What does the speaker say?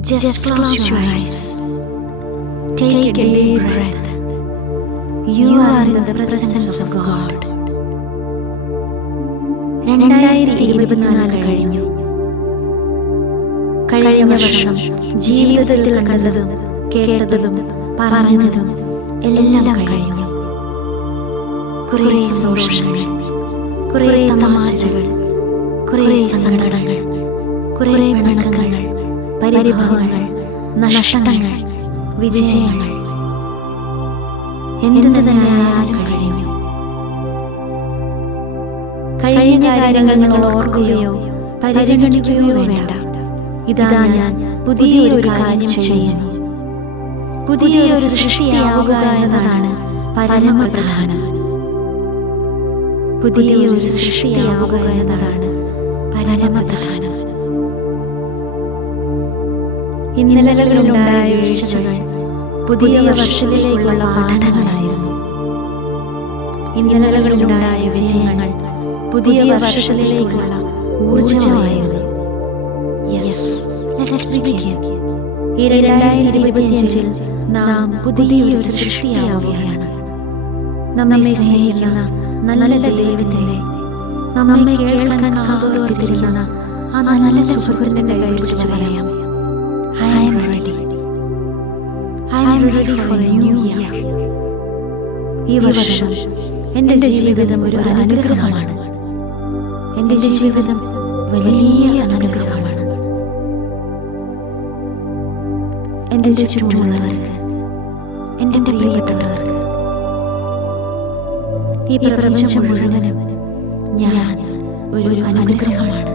Just close your eyes. Take a deep breath. You are in the presence of God. 2024 കഴിഞ്ഞു. കഴിഞ്ഞ വർഷം ജീവിതത്തിൽ കണ്ടതും കേട്ടതും പറഞ്ഞതും എല്ലാം കഴിഞ്ഞു. കുറേ സന്തോഷങ്ങൾ, കുറേ തമാശകൾ, കുറേ സങ്കടങ്ങൾ, കുറേ പിണക്കങ്ങൾ, പരിഭവങ്ങൾ, നഷ്ടങ്ങൾ, വിജയങ്ങൾ, എന്ത് തന്നെയായാലും കഴിഞ്ഞു. കഴിഞ്ഞ കാര്യങ്ങൾ നിങ്ങൾ ഓർക്കുകയോ പരിഗണിക്കുകയോ വേണ്ട. ഇതാ ഞാൻ പുതിയൊരു കാര്യം ചെയ്യുന്നു. പുതിയൊരു സൃഷ്ടിയാവുക എന്നതാണ് പരമപ്രധാനം. പുതിയൊരു സൃഷ്ടിയാവുക എന്നതാണ് പരമപ്രധാനം. ഇന്നലകളിലുണ്ടായ വീഴ്ചകൾ പുതിയ വർഷത്തിലേക്കുള്ള പാഠങ്ങളായിരുന്നു. ഇന്നലകളിലുണ്ടായ വിജയങ്ങൾ പുതിയ വർഷത്തിലേക്കുള്ള ഊർജമായിരുന്നു. ഈ 2025 നാം പുതിയൊരു സൃഷ്ടിയാവുകയാണ്. നമ്മെ സ്നേഹിക്കുന്ന നല്ല ദൈവത്തിൻ്റെ, നമ്മെ കേൾക്കാൻ കാതോർത്തിരിക്കുന്ന ആ നല്ല സുഹൃത്തിൻ്റെ കൈ പിടിച്ച് പറയാം, I am ready. I am ready for a new year. ഈ വർഷം എൻ്റെ ജീവിതം ഒരു അനുഗ്രഹമാണ്. എൻ്റെ ജീവിതം വലിയ അനുഗ്രഹമാണ്. എൻ്റെ ചുറ്റുമുള്ളവർക്ക്, എൻ്റെ പ്രിയപ്പെട്ടവർക്ക്, ഈ പ്രപഞ്ചം മുഴുവനും ഞാൻ ഒരു അനുഗ്രഹമാണ്.